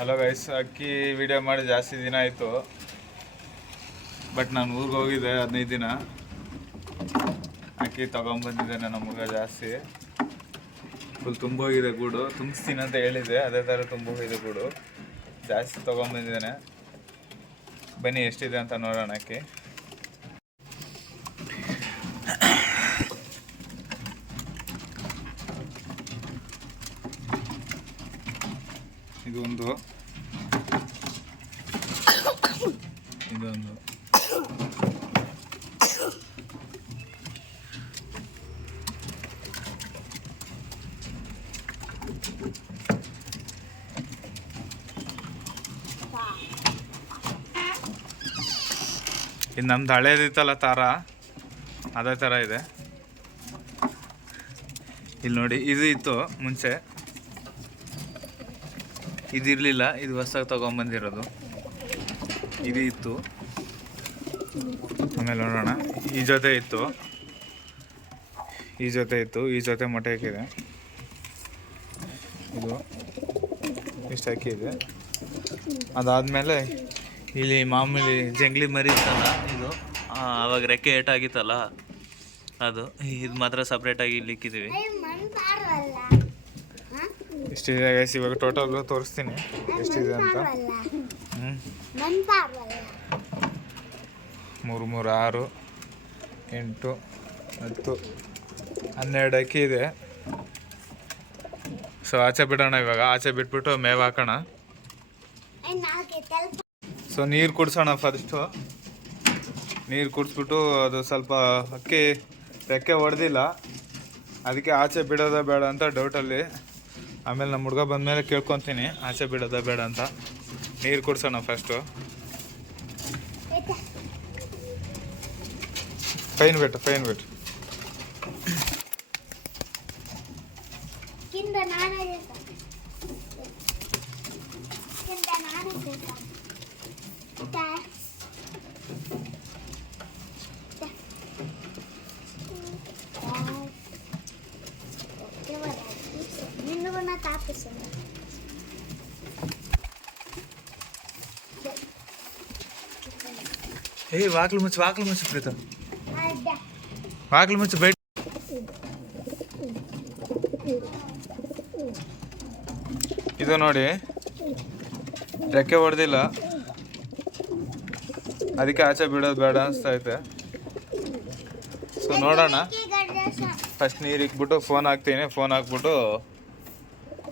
Hello guys, ಅಕ್ಕಿ video ಮಾಡಿ ಜಾಸ್ತಿ ದಿನ ಆಯಿತು. ಬಟ್ ನಾನು ಊರಿಗೆ ಹೋಗಿದ್ದೆ 15 ದಿನ. ಅಕ್ಕಿ ತೊಗೊಂಬಂದಿದ್ದೇನೆ. ನಮಗೆ ಜಾಸ್ತಿ ಫುಲ್ ತುಂಬೋಗಿದೆ ಗೂಡು. ತುಂಬಿಸ್ತೀನಿ ಅಂತ ಹೇಳಿದೆ, ಅದೇ ಥರ ತುಂಬೋಗಿದೆ ಗೂಡು. ಜಾಸ್ತಿ ತೊಗೊಂಬಂದಿದ್ದೇನೆ. ಬನ್ನಿ ಎಷ್ಟಿದೆ ಅಂತ ನೋಡೋಣ. ಅಕ್ಕಿ ಇದೊಂದು ಇದು ನಮ್ದು ಹಳೇದಿತ್ತಲ್ಲ ತಾರ, ಅದೇ ಥರ ಇದೆ. ಇಲ್ಲಿ ನೋಡಿ, ಇದು ಇತ್ತು ಮುಂಚೆ, ಇದಿರಲಿಲ್ಲ. ಇದು ಹೊಸದಾಗಿ ತೊಗೊಂಬಂದಿರೋದು. ಇದು ಇತ್ತು, ಆಮೇಲೆ ನೋಡೋಣ. ಈ ಜೊತೆ ಇತ್ತು, ಈ ಜೊತೆ ಮೊಟ್ಟೆ ಹಾಕಿದೆ. ಇದು ಇಷ್ಟು ಹಾಕಿದೆ. ಅದಾದಮೇಲೆ ಇಲ್ಲಿ ಮಾಮೂಲಿ ಜಂಗ್ಲಿ ಮರಿ ಇತ್ತಲ್ಲ, ಇದು ಆವಾಗ ರೆಕ್ಕೆ ಏಟಾಗಿತ್ತಲ್ಲ ಅದು. ಇದು ಮಾತ್ರ ಸಪ್ರೇಟಾಗಿ ಇಲ್ಲಿ ಇಕ್ಕಿದ್ದೀವಿ. ಎಷ್ಟಿದೆ ಗೈಸ್ ಇವಾಗ ಟೋಟಲ್ ತೋರಿಸ್ತೀನಿ ಎಷ್ಟಿದೆ ಅಂತ. 3 3 6 8 10 12 ಅಕ್ಕಿ ಇದೆ. ಸೊ ಆಚೆ ಬಿಡೋಣ. ಇವಾಗ ಆಚೆ ಬಿಟ್ಬಿಟ್ಟು ಮೇವು ಹಾಕೋಣ. ಸೊ ನೀರು ಕುಡಿಸೋಣ. ಫಸ್ಟು ನೀರು ಕುಡಿಸ್ಬಿಟ್ಟು, ಅದು ಸ್ವಲ್ಪ ಅಕ್ಕಿ ರೆಕ್ಕೆ ಹೊಡೆದಿಲ್ಲ, ಅದಕ್ಕೆ ಆಚೆ ಬಿಡೋದ ಬೇಡ ಅಂತ ಡೌಟಲ್ಲಿ. ಆಮೇಲೆ ನಮ್ಮ ಹುಡುಗ ಬಂದಮೇಲೆ ಕೇಳ್ಕೊತೀನಿ ಆಚೆ ಬಿಡೋದ ಬೇಡ ಅಂತ. ನೀರು ಕುಡಿಸೋಣ ಫಸ್ಟು. ಫೈನ್ ಬಿಟ್ಟು ವಾಕ್ಲು ಮುಚ್ಚು ಪ್ರೀತ, ವಾಕ್ಲು ಮುಚ್ಚು ಬೇಡ. ಇದು ನೋಡಿ, ರೆಕ್ಕೆ ಹೊಡೆದಿಲ್ಲ, ಅದಕ್ಕೆ ಆಚೆ ಬಿಡೋದು ಬೇಡ ಅನಿಸ್ತೈತೆ. ಸೊ ನೋಡೋಣ. ಫಸ್ಟ್ ನೀರು ಇಕ್ಬಿಟ್ಟು ಫೋನ್ ಹಾಕ್ತೀನಿ. ಫೋನ್ ಹಾಕ್ಬಿಟ್ಟು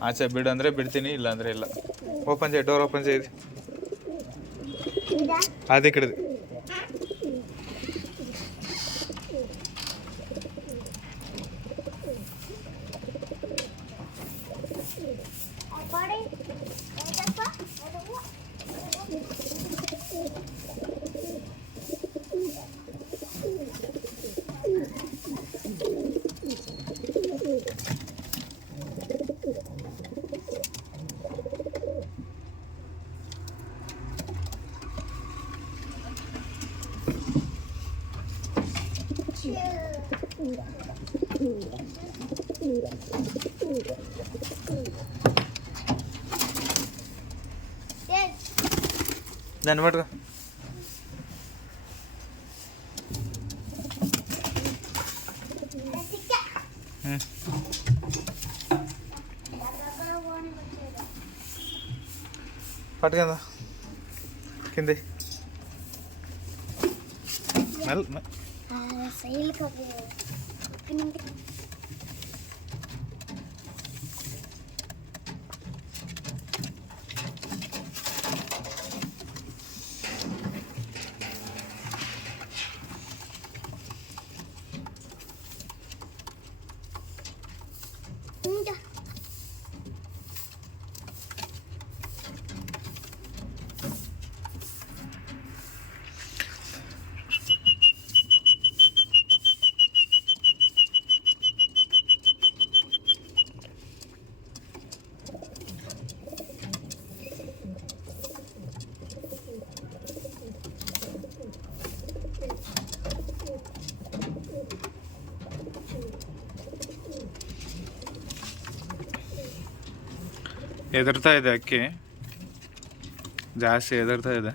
ಆಚೆ ಬಿಡಂದರೆ ಬಿಡ್ತೀನಿ, ಇಲ್ಲಾಂದರೆ ಇಲ್ಲ. ಓಪನ್ చేయి, ಡೋರ್ ಓಪನ್ చేయి. ಅದು ಇಕ್ಕಡಿದೆ. దాన్ని పట్టుకో. పట్టుకుందా కింది ಎದುರ್ತಾ ಇದೆ ಅಕ್ಕಿ. ಜಾಸ್ತಿ ಹೆದರ್ತಾ ಇದೆ.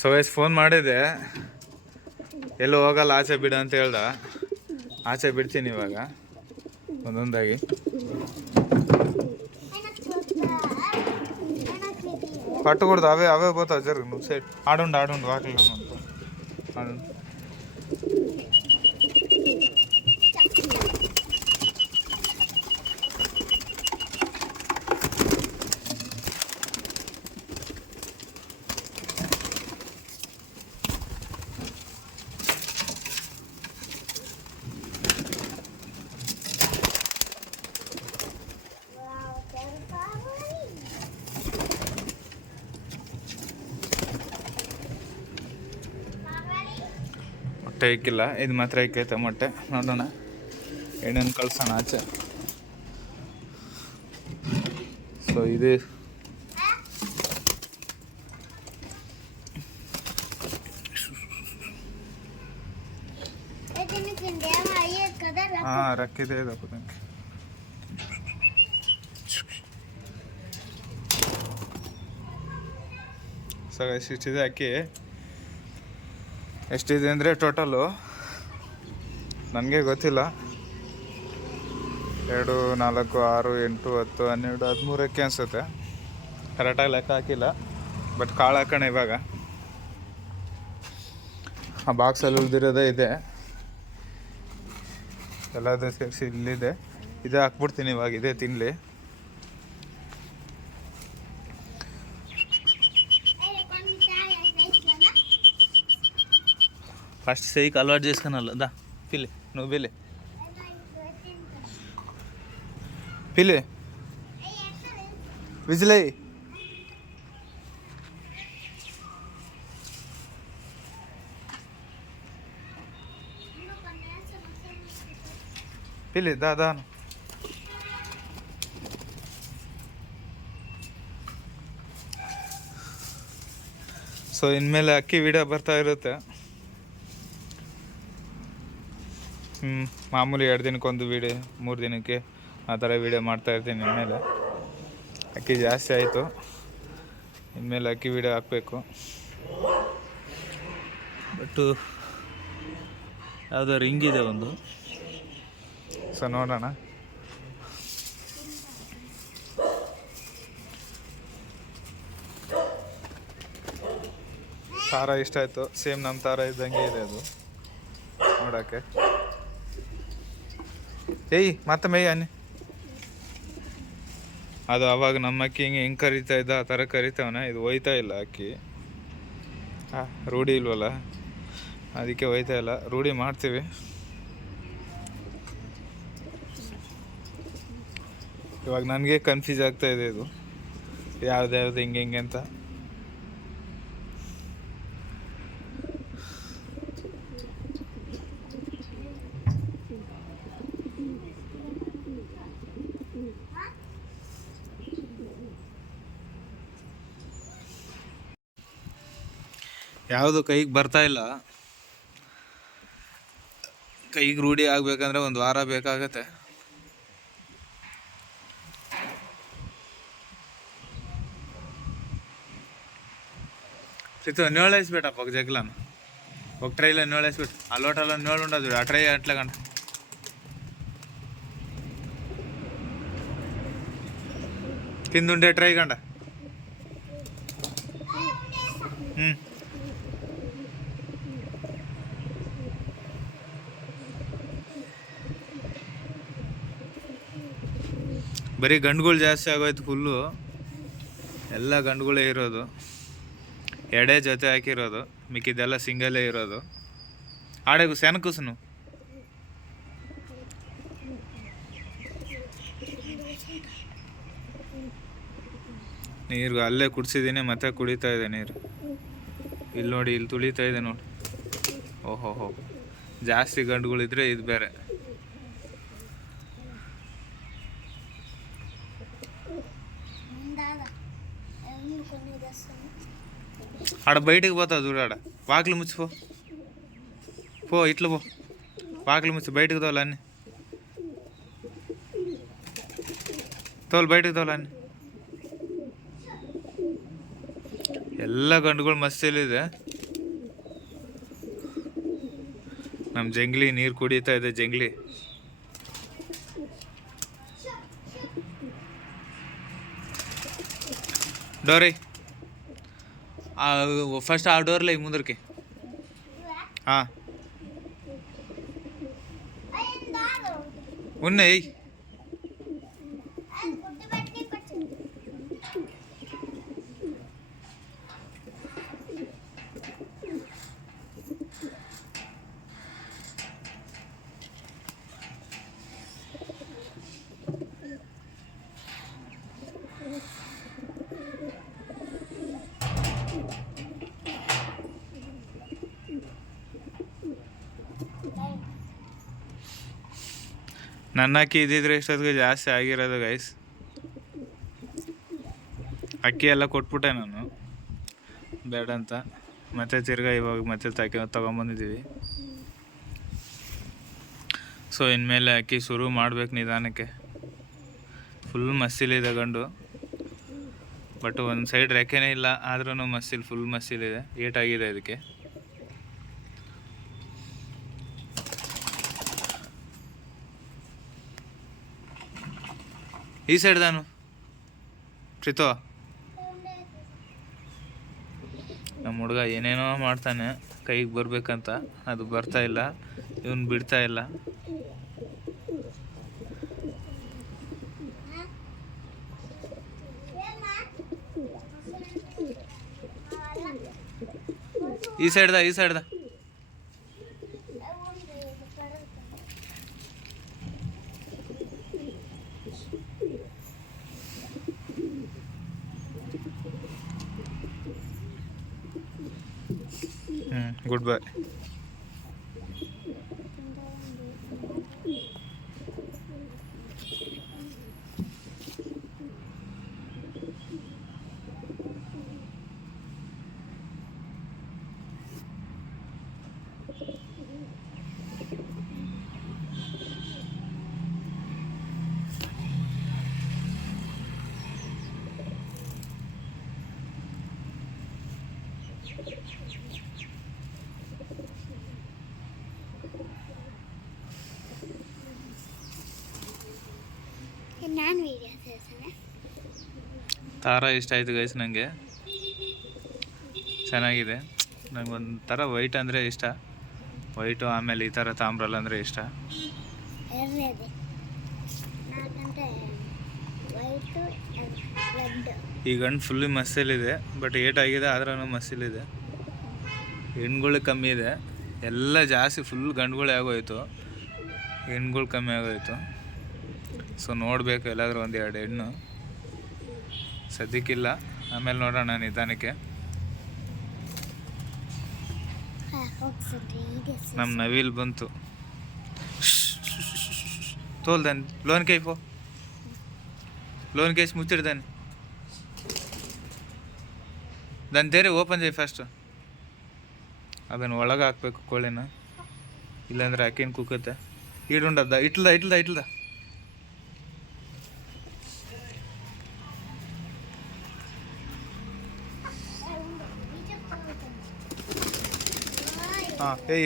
ಸೊ ವಯಸ್ಸು ಫೋನ್ ಮಾಡಿದೆ, ಎಲ್ಲೂ ಹೋಗಲ್ಲ ಆಚೆ ಬಿಡು ಅಂತ ಹೇಳ್ದ. ಆಚೆ ಬಿಡ್ತೀನಿ ಇವಾಗ ಒಂದೊಂದಾಗಿ. పట్టకూడదు, అవే అవే పోతావు జరుగు, నువ్వు సైడ్ ఆడుండు ఆడుండు వాకిల్లో ఆడుండు. ಮೊಟ್ಟೆ ಇಕ್ಕಿಲ್ಲ, ಇದು ಮಾತ್ರ ಇಕ್ಕೈತೆ ಮೊಟ್ಟೆ. ನೋಡೋಣ, ಎಣ್ಣೆನ ಕಳ್ಸೋಣ ಆಚೆ. ಸೊ ಇದು ಹಾಂ ರಕ್ಕಿದೆ ಇದಪ್ಪ ನನಗೆ. ಸೊ ಇಷ್ಟಿದೆ ಅಕ್ಕಿ. ಎಷ್ಟಿದೆ ಅಂದರೆ ಟೋಟಲು ನನಗೆ ಗೊತ್ತಿಲ್ಲ. 2, 4, 6, 8, 10, 12, 13 ಅಕ್ಕಿ ಅನಿಸುತ್ತೆ. ಕರೆಕ್ಟಾಗಿ ಲೆಕ್ಕ ಹಾಕಿಲ್ಲ, ಬಟ್ ಕಾಳು ಹಾಕೋಣ ಇವಾಗ. ಆ ಬಾಕ್ಸಲ್ಲಿ ಉಳಿದಿರೋದೇ ಇದೆ, ಎಲ್ಲದೂ ಸೇರಿಸಿ ಇಲ್ಲಿದೆ. ಇದೇ ಹಾಕ್ಬಿಡ್ತೀನಿ ಇವಾಗ, ಇದೇ ತಿನ್ನಲಿ. ఫస్ట్ చెయ్యికి అలవాటు చేసుకుని వాళ్ళు దా పిల్లి, నువ్వు పిల్లి పిల్లి విజిలయ్యి. పిల్లి దా దా. ಸೊ ಇನ್ಮೇಲೆ ಅಕ್ಕಿ ವಿಡಿಯೋ ಬರ್ತಾ ಇರುತ್ತೆ. ಮಾಮೂಲಿ 2 ದಿನಕ್ಕೊಂದು ವೀಡಿಯೋ, 3 ದಿನಕ್ಕೆ ಆ ಥರ ವೀಡಿಯೋ ಮಾಡ್ತಾಯಿರ್ತೀನಿ. ಇನ್ಮೇಲೆ ಅಕ್ಕಿ ಜಾಸ್ತಿ ಆಯಿತು, ಇನ್ಮೇಲೆ ಅಕ್ಕಿ ವೀಡಿಯೋ ಹಾಕಬೇಕು. ಬಟ್ಟು ಯಾವುದೋ ರಿಂಗಿದೆ ಒಂದು. ಸೊ ನೋಡೋಣ. ತಾರ ಇಷ್ಟ ಆಯಿತು, ಸೇಮ್ ನಮ್ಮ ತಾರ ಇದ್ದಂಗೆ ಇದೆ ಅದು ನೋಡೋಕ್ಕೆ. ಏಯ್ ಮತ್ತೆ ಮೇಯ್ ಅನ್ನಿ. ಅದು ಅವಾಗ ನಮ್ಮ ಅಕ್ಕಿ ಹೆಂಗೆ ಕರಿತಾ ಇದ್ದ ಆ ಥರ ಕರಿತಾವನ. ಇದು ಒಯ್ತಾ ಇಲ್ಲ ಅಕ್ಕಿ, ರೂಢಿ ಇಲ್ವಲ್ಲ, ಅದಕ್ಕೆ ಒಯ್ತಾ ಇಲ್ಲ. ರೂಢಿ ಮಾಡ್ತೀವಿ. ಇವಾಗ ನನಗೆ ಕನ್ಫ್ಯೂಸ್ ಆಗ್ತಾ ಇದೆ, ಇದು ಯಾವ್ದು ಹಿಂಗೆ ಅಂತ. ಯಾವುದು ಕೈಗೆ ಬರ್ತಾ ಇಲ್ಲ. ಕೈಗೆ ರೂಢಿ ಆಗಬೇಕಂದ್ರೆ 1 ವಾರ ಬೇಕಾಗತ್ತೆ. ಸಿತ್ತು ನೇಳೇಸ್ಬೇಟಪ್ಪ ಜಗ್ಲಾನ ఒక ట్రైలో ನೇಳೇಸ್ಬಿಟ್ಟು ఆ లోటలో నేಳು ఉండదు ఆ ట్రై అట్లా కంట కిందుండే ట్రై కంట. ಬರೀ ಗಂಡುಗಳು ಜಾಸ್ತಿ ಆಗೋಯ್ತು, ಫುಲ್ಲು ಎಲ್ಲ ಗಂಡುಗಳೇ ಇರೋದು. ಎಡೆ ಜೊತೆ ಹಾಕಿರೋದು, ಮಿಕ್ಕಿದ್ದೆಲ್ಲ ಸಿಂಗಲೇ ಇರೋದು. ಆಡೆಗೂ ಸೆನಕುಸ್ನು ನೀರು ಅಲ್ಲೇ ಕುಡಿಸಿದ್ದೀನಿ, ಮತ್ತೆ ಕುಡಿತಾ ಇದೆ ನೀರು. ಇಲ್ಲಿ ನೋಡಿ, ಇಲ್ಲಿ ತುಳಿತಾ ಇದೆ ನೋಡಿ. ಓಹೋ, ಜಾಸ್ತಿ ಗಂಡುಗಳಿದ್ರೆ ಇದು ಬೇರೆ. ఆడ బయటకు పోతావు చూడు, ఆడ వాకిలు ముచ్చిపో, పో ఇట్లా పో, వాకిలు ముచ్చి బయటకు తోలన్నీ, ತೋಲ್ ಬಯಟಿಗೆ ತೋಲನ್ನಿ. ಎಲ್ಲ ಗಂಡುಗಳು ಮಸ್ತಿಲಿದೆ. ನಮ್ಮ ಜಂಗ್ಲಿ ನೀರು ಕುಡಿತಾ ಇದೆ. ಜಂಗ್ಲಿ డోరీ ఫస్ట్ ఆ డోర్లో ముందరికి. ఉన్నాయి. ನನ್ನ ಅಕ್ಕಿ ಇದ್ದಿದ್ರೆ ಇಷ್ಟೊತ್ತಿಗೆ ಜಾಸ್ತಿ ಆಗಿರೋದು ಗೈಸ್. ಅಕ್ಕಿ ಎಲ್ಲ ಕೊಟ್ಬಿಟ್ಟೆ ನಾನು ಬೇಡ ಅಂತ. ಮತ್ತೆ ತಿರ್ಗಾ ಇವಾಗ ಮತ್ತೆ ತಗೊಂಬಂದಿದ್ದೀವಿ. ಸೊ ಇನ್ಮೇಲೆ ಅಕ್ಕಿ ಶುರು ಮಾಡ್ಬೇಕು ನಿಧಾನಕ್ಕೆ. ಫುಲ್ ಮಸ್ತಿಲಿದೆ ಗಂಡು, ಬಟ್ ಒಂದು ಸೈಡ್ ರೆಕ್ಕೆನೇ ಇಲ್ಲ, ಆದ್ರೂ ಮಸ್ತಿಲ್ ಫುಲ್ ಮಸ್ತಿಲಿದೆ. ಏಟಾಗಿದೆ ಇದಕ್ಕೆ. ಈ ಸೈಡ್ ದಾನು ಪ್ರೀತೋ, ನಮ್ಮ ಹುಡುಗ ಏನೇನೋ ಮಾಡ್ತಾನೆ ಕೈಗೆ ಬರ್ಬೇಕಂತ, ಅದು ಬರ್ತಾ ಇಲ್ಲ. ಇವನು ಬಿಡ್ತಾ ಇಲ್ಲ. ಈ ಸೈಡ್ದ ಗುಡ್ ಬೈ. ತಾರಾ ಇಷ್ಟ ಆಯಿತು ಗೈಸ್ ನನಗೆ. ಚೆನ್ನಾಗಿದೆ. ನನಗೊಂಥರ ವೈಟ್ ಅಂದರೆ ಇಷ್ಟ. ವೈಟು, ಆಮೇಲೆ ಈ ಥರ ತಾಮ್ರಲ್ಲ ಅಂದರೆ ಇಷ್ಟ. ಈ ಗಂಡು ಫುಲ್ಲಿ ಮಸ್ಸಲ್ಲಿದೆ, ಬಟ್ ಏಟಾಗಿದೆ ಆದ್ರೂ ಮಸ್ಸಲ್ಲಿದೆ. ಹೆಣ್ಗಳು ಕಮ್ಮಿ ಇದೆ, ಎಲ್ಲ ಜಾಸ್ತಿ ಫುಲ್ ಗಂಡುಗಳೇ ಆಗೋಯ್ತು, ಹೆಣ್ಗಳು ಕಮ್ಮಿ ಆಗೋಯ್ತು. ಸೊ ನೋಡಬೇಕು ಎಲ್ಲಾದರೂ ಒಂದು 2 ಹೆಣ್ಣು. ಸದ್ಯಕ್ಕಿಲ್ಲ, ಆಮೇಲೆ ನೋಡೋಣ ನಿಧಾನಕ್ಕೆ. ನಮ್ಮ ನವಿಲ್ ಬಂತು. ತೋಲ್ದಾನೆ ಲೋನ್ ಕೈಫೋ, ಲೋನ್ ಕೇಸ್ ಮುಚ್ಚಿಡ್ದಾನೆ. దాని తెరి ఓపెన్ చేయి ఫస్ట్. ಅದನ್ನು ಒಳಗೆ ಹಾಕ್ಬೇಕು ಕೋಳಿನ, ಇಲ್ಲಾಂದ್ರೆ ಅಕ್ಕಿನ ಕುಕ್ಕತ್ತೆ. ಈಡುಂಡದ್ದ ಇಟ್ಲದ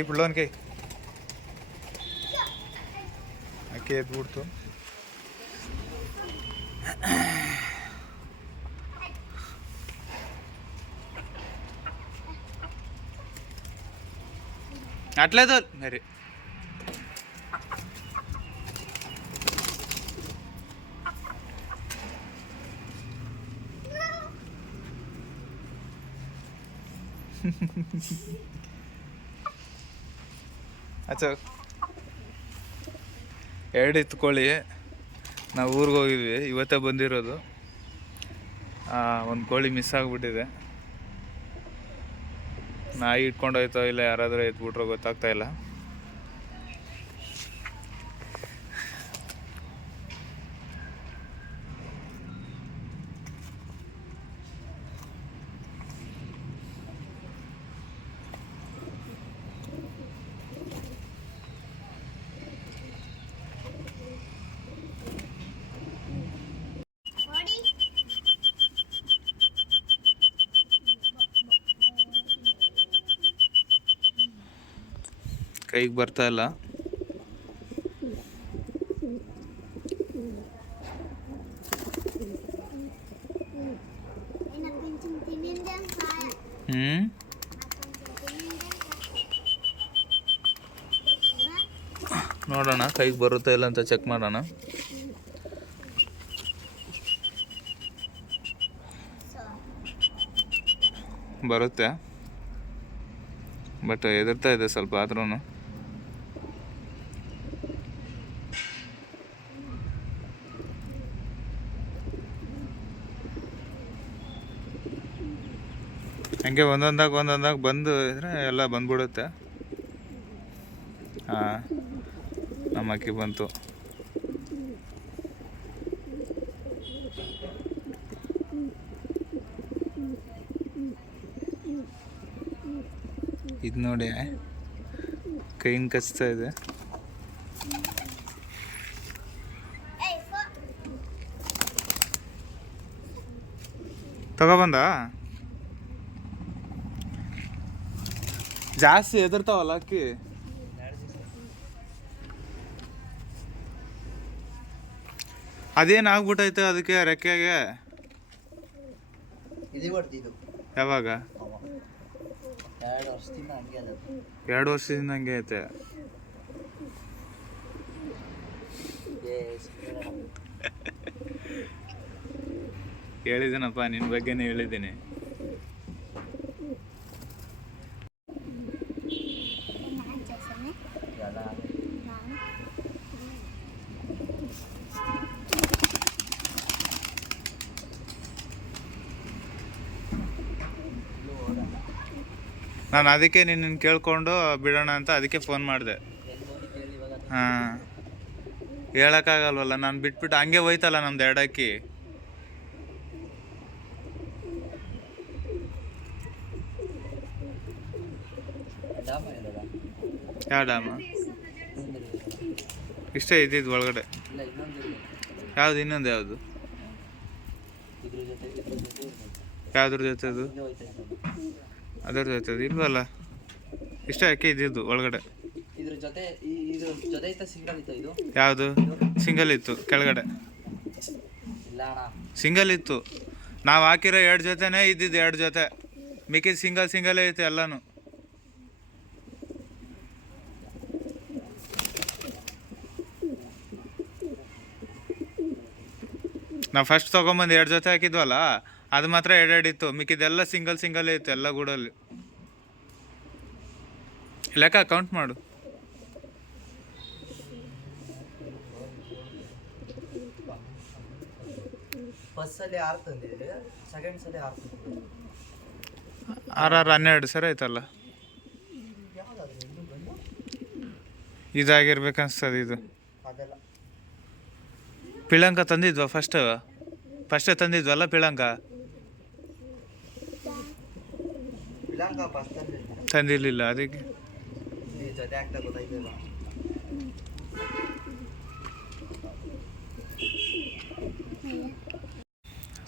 ఇప్పుడు లోనికి అక్కి ఎత్తుబుడుతూ అట్లేదు మరి. ಅಚ್ಚ 2 ಇತ್ತು ಕೋಳಿ. ನಾವು ಊರಿಗೆ ಹೋಗಿದ್ವಿ, ಇವತ್ತೇ ಬಂದಿರೋದು. ಒಂದು ಕೋಳಿ ಮಿಸ್ ಆಗಿಬಿಟ್ಟಿದೆ. ನಾಯಿ ಇಟ್ಕೊಂಡು ಹೋಯ್ತೋ ಇಲ್ಲ ಯಾರಾದರೂ ಎತ್ಬಿಟ್ರೋ ಗೊತ್ತಾಗ್ತಾ ಇಲ್ಲ. ಕೈಗೆ ಬರ್ತಾ ಇಲ್ಲ. ನೋಡೋಣ ಕೈಗೆ ಬರುತ್ತಾ ಇಲ್ಲ ಅಂತ ಚೆಕ್ ಮಾಡೋಣ. ಬರುತ್ತೆ, ಬಟ್ ಎದುರ್ತಾ ಇದೆ ಸ್ವಲ್ಪ ಆದ್ರೂ. ಹಂಗೆ ಒಂದೊಂದಾಗ ಬಂದು ಇದ್ರೆ ಎಲ್ಲ ಬಂದ್ಬಿಡುತ್ತೆ. ನಮ್ಮ ಅಕ್ಕಿ ಬಂತು. ಇದು ನೋಡಿ ಕೈನ ಕಚ್ತಾ ಇದೆ. ತಗೊಬಂದ ಜಾಸ್ತಿ ಎದುರ್ತಾವಲ್ಲ ಅಕ್ಕಿ. ಅದೇನು ಆಗ್ಬಿಟ್ಟೈತೆ ಅದಕ್ಕೆ ರೆಕ್ಕೆಗೆ? ಯಾವಾಗ? 2 ವರ್ಷದಿಂದ ಹಂಗೆ ಐತೆ. ಹೇಳಿದ್ದೀನಪ್ಪ, ನಿನ್ನ ಬಗ್ಗೆನೇ ಹೇಳಿದ್ದೀನಿ. ನಾನು ಅದಕ್ಕೆ ನಿನ್ನ ಕೇಳ್ಕೊಂಡು ಬಿಡೋಣ ಅಂತ ಅದಕ್ಕೆ ಫೋನ್ ಮಾಡಿದೆ. ಹೇಳೋಕ್ಕಾಗಲ್ವಲ್ಲ, ನಾನು ಬಿಟ್ಬಿಟ್ಟು ಹಂಗೆ ಹೋಯ್ತಲ್ಲ ನಮ್ದು 2 ಅಕ್ಕಿ. ಯಾವ ಡ್ಯಾಮ? ಇಷ್ಟೇ ಇದ್ದಿದ್ದು ಒಳಗಡೆ. ಯಾವುದು ಇನ್ನೊಂದು? ಯಾವುದು? ಯಾವ್ದ್ರ ಜೊತೆದು? ಅದರ ಜೊತೆದು ಇಲ್ವಲ್ಲ, ಇಷ್ಟೇ ಅಕ್ಕಿ ಇದ್ದಿದ್ದು ಒಳಗಡೆ. ಯಾವುದು? ಸಿಂಗಲ್ ಇತ್ತು ಕೆಳಗಡೆ, ಸಿಂಗಲ್ ಇತ್ತು. ನಾವು ಹಾಕಿರೋ 2 ಜೊತೆನೇ ಇದ್ದಿದ್ದು, 2 ಜೊತೆ. ಮಿಕ್ಕಿದ ಸಿಂಗಲೇ ಇತ್ತು ಎಲ್ಲಾನು. ನಾವು ಫಸ್ಟ್ ತೊಗೊಂಬಂದು 2 ಜೊತೆ ಹಾಕಿದ್ವಲ್ಲ, ಅದು ಮಾತ್ರ 2 ಇತ್ತು. ಮಿಕ್ಕಿದೆಲ್ಲ ಸಿಂಗಲೇ ಇತ್ತು ಎಲ್ಲ ಗೂಡಲ್ಲಿ. ಲೆಕ್ಕ ಕೌಂಟ್ ಮಾಡು. ಆರು 12 ಸರಿ ಆಯ್ತಲ್ಲ. ಇದಾಗಿರ್ಬೇಕನ್ಸ್ತದೆ ಇದು. ಪಿಳಂಕ ತಂದಿದ್ವಾ ಫಸ್ಟೇ ತಂದಿದ್ವಲ್ಲ ಪಿಳಂಕ? ತಂದಿರಲಿಲ್ಲ ಅದಕ್ಕೆ.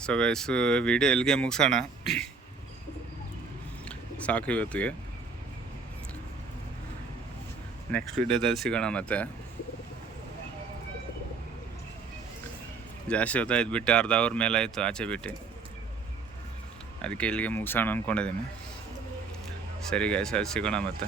ಸೊ ಗೈಸ್, ವಿಡಿಯೋ ಎಲ್ಲಿಗೆ ಮುಗಿಸೋಣ. ಸಾಕು ಇವತ್ತಿಗೆ. ನೆಕ್ಸ್ಟ್ ವಿಡಿಯೋದಲ್ಲಿ ಸಿಗೋಣ. ಮತ್ತೆ ಜಾಸ್ತಿ ಹೊತ್ತಾಯ್ತು ಬಿಟ್ಟು, ಅರ್ಧ ಅವರ್ ಮೇಲೆ ಆಯಿತು ಆಚೆ ಬಿಟ್ಟು. ಅದಕ್ಕೆ ಇಲ್ಲಿಗೆ ಮುಗಿಸೋಣ ಅಂದ್ಕೊಂಡಿದ್ದೀನಿ. ಸರಿ ಗೈಸ್, ಸಿಗೋಣ ಮತ್ತೆ.